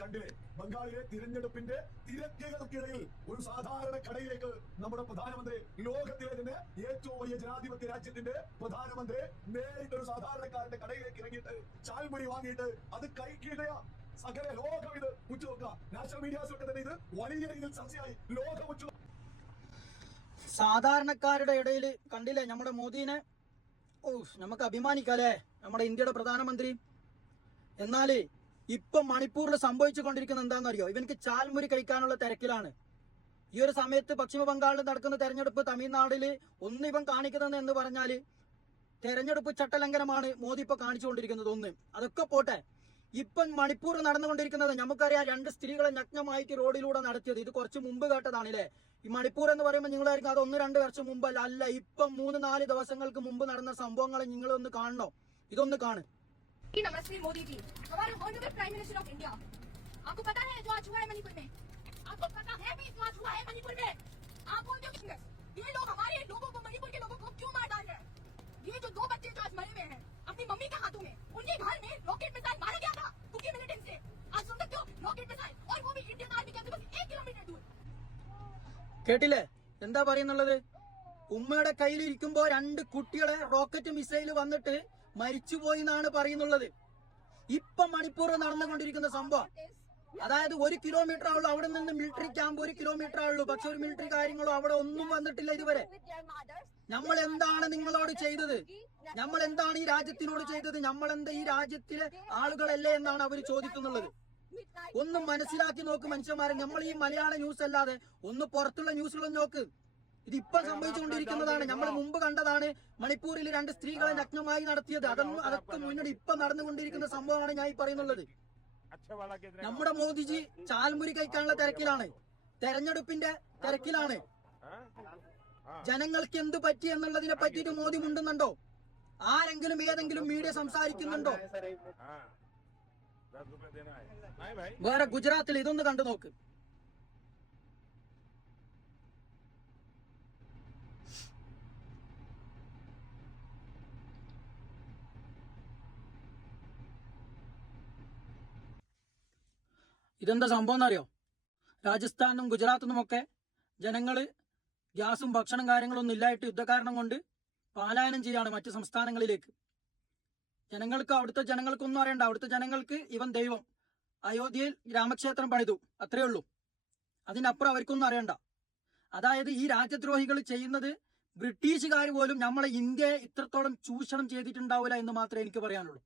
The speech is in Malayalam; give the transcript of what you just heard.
കണ്ടില്ലേ ബംഗാളിലെ തിരഞ്ഞെടുപ്പിന്റെ തിരക്കുകൾക്കിടയിൽ ഒരു സാധാരണ കടയിലേക്ക് നമ്മുടെ പ്രധാനമന്ത്രി, ലോകത്തിലെ തന്നെ ഏറ്റവും വലിയ ജനാധിപത്യ രാജ്യത്തിന്റെ പ്രധാനമന്ത്രി നേരിട്ടൊരു സാധാരണക്കാരന്റെ കടയിലേക്ക് ഇറങ്ങിയിട്ട് ചാൽമുറി വാങ്ങിയിട്ട് അത് കഴിക്കുകയാ. സകല ലോകം ഇത് ഉറ്റുനോക്കുക. നാഷണൽ മീഡിയാസൊക്കെ തന്നെ ഇത് വലിയ രീതിയിൽ ചർച്ചയായി. ലോകം ഉച്ചു സാധാരണക്കാരുടെ ഇടയിൽ കണ്ടില്ലേ നമ്മുടെ മോദീനെ. നമുക്ക് അഭിമാനിക്കാല്ലേ നമ്മുടെ ഇന്ത്യയുടെ പ്രധാനമന്ത്രി. എന്നാല് ഇപ്പൊ മണിപ്പൂരിൽ സംഭവിച്ചു കൊണ്ടിരിക്കുന്നത് എന്താണെന്നറിയോ? ഇവനക്ക് ചാൽമുരി കഴിക്കാനുള്ള തിരക്കിലാണ്. ഈ ഒരു സമയത്ത് പശ്ചിമ ബംഗാളിൽ നടക്കുന്ന തെരഞ്ഞെടുപ്പ് തമിഴ്നാട്ടില് ഇവൻ കാണിക്കുന്നത് എന്ന് പറഞ്ഞാല് തെരഞ്ഞെടുപ്പ് ചട്ടലംഘനമാണ് മോദി ഇപ്പൊ കാണിച്ചുകൊണ്ടിരിക്കുന്നത്. അതൊക്കെ പോട്ടെ, ഇപ്പം മണിപ്പൂർ നടന്നുകൊണ്ടിരിക്കുന്നത് നമുക്കറിയാം. 2 സ്ത്രീകളെ നഗ്നമായിട്ട് റോഡിലൂടെ നടത്തിയത് ഇത് കുറച്ച് മുമ്പ് കേട്ടതാണല്ലേ. ഈ മണിപ്പൂർ എന്ന് പറയുമ്പോൾ നിങ്ങളായിരിക്കും അത് 1-2 വർഷം മുമ്പല്ല. അല്ല, ഇപ്പം 3-4 ദിവസങ്ങൾക്ക് മുമ്പ് നടന്ന സംഭവങ്ങൾ നിങ്ങളൊന്ന് കാണണോ? ഇതൊന്ന് കാണ്. नमस्ते मोदी जी, हमारे honourable prime minister of India, आपको पता है जो आज हुआ है मणिपुर में? आपको पता है भी जो आज हुआ है मणिपुर में? आप बोलते हो कि ये लोग हमारे लोगों को, मणिपुर के लोगों को क्यों मार डाल रहे हैं? ये जो 2 बच्चे जो आज मरे हुए हैं अपनी मम्मी के हाथों में, उनके घर में रॉकेट मिसाइल मारा गया था कुकी मिलिटेंट से। आज सुन सकते हो रॉकेट मिसाइल, और वो भी इंडियन आर्मी के बस 1 किलोमीटर दूर। കേട്ടില്ലേ എന്താ പറയുന്നുള്ളത്? ഉമ്മയുടെ കയ്യിലിരിക്കുമ്പോ 2 കുട്ടികളെ റോക്കറ്റ് മിസൈൽ വന്നിട്ട് മരിച്ചുപോയി എന്നാണ് പറയുന്നുള്ളത്. ഇപ്പൊ മണിപ്പൂർ നടന്നുകൊണ്ടിരിക്കുന്ന സംഭവം, അതായത് 1 കിലോമീറ്റർ ആവുള്ളൂ അവിടെ നിന്ന് മിലിറ്ററി ക്യാമ്പ്, 1 കിലോമീറ്റർ ആവുള്ളൂ. പക്ഷെ ഒരു മിലിറ്ററി കാര്യങ്ങളോ അവിടെ ഒന്നും വന്നിട്ടില്ല ഇതുവരെ. നമ്മൾ എന്താണ് നിങ്ങളോട് ചെയ്തത്? നമ്മൾ എന്താണ് ഈ രാജ്യത്തിനോട് ചെയ്തത്? നമ്മളെന്താ ഈ രാജ്യത്തിലെ ആളുകളല്ലേ എന്നാണ് അവർ ചോദിക്കുന്നുള്ളത്. ഒന്നും മനസ്സിലാക്കി നോക്ക് മനുഷ്യന്മാരെ. നമ്മൾ ഈ മലയാള ന്യൂസ് അല്ലാതെ ഒന്ന് പുറത്തുള്ള ന്യൂസുകളും നോക്ക്. ഇതിപ്പം സംഭവിച്ചുകൊണ്ടിരിക്കുന്നതാണ്. നമ്മൾ മുമ്പ് കണ്ടതാണ് മണിപ്പൂരിൽ 2 സ്ത്രീകളെ നഗ്നമായി നടത്തിയത്. അതൊക്കെ മുന്നോട്ട് ഇപ്പൊ നടന്നുകൊണ്ടിരിക്കുന്ന സംഭവമാണ് ഞാൻ ഈ പറയുന്നുള്ളത്. നമ്മുടെ മോദിജി ചാൽമുരി കഴിക്കാനുള്ള തിരക്കിലാണ്, തെരഞ്ഞെടുപ്പിന്റെ തിരക്കിലാണ്. ജനങ്ങൾക്ക് എന്ത് പറ്റി എന്നുള്ളതിനെ പറ്റിയിട്ട് മോദി മുണ്ടുന്നുണ്ടോ? ആരെങ്കിലും ഏതെങ്കിലും മീഡിയ സംസാരിക്കുന്നുണ്ടോ? വേറെ ഗുജറാത്തിൽ ഇതൊന്ന് കണ്ടു നോക്ക്. ഇതെന്താ സംഭവം എന്നറിയോ? രാജസ്ഥാനും ഗുജറാത്തിനുമൊക്കെ ജനങ്ങള് ഗ്യാസും ഭക്ഷണം കാര്യങ്ങളൊന്നും ഇല്ലായിട്ട് യുദ്ധകാരണം കൊണ്ട് പലായനം ചെയ്യാണ് മറ്റു സംസ്ഥാനങ്ങളിലേക്ക്. അവിടുത്തെ ജനങ്ങൾക്കൊന്നും അറിയണ്ട. അവിടുത്തെ ജനങ്ങൾക്ക് ഇവൻ ദൈവം. അയോധ്യയിൽ രാമക്ഷേത്രം പണിതു, അത്രേ ഉള്ളൂ. അതിനപ്പുറം അവർക്കൊന്നും അറിയണ്ട. അതായത് ഈ രാജ്യദ്രോഹികൾ ചെയ്യുന്നത് ബ്രിട്ടീഷുകാർ പോലും നമ്മളെ ഇന്ത്യയെ ഇത്രത്തോളം ചൂഷണം ചെയ്തിട്ടുണ്ടാവില്ല എന്ന് മാത്രമേ എനിക്ക് പറയാനുള്ളൂ.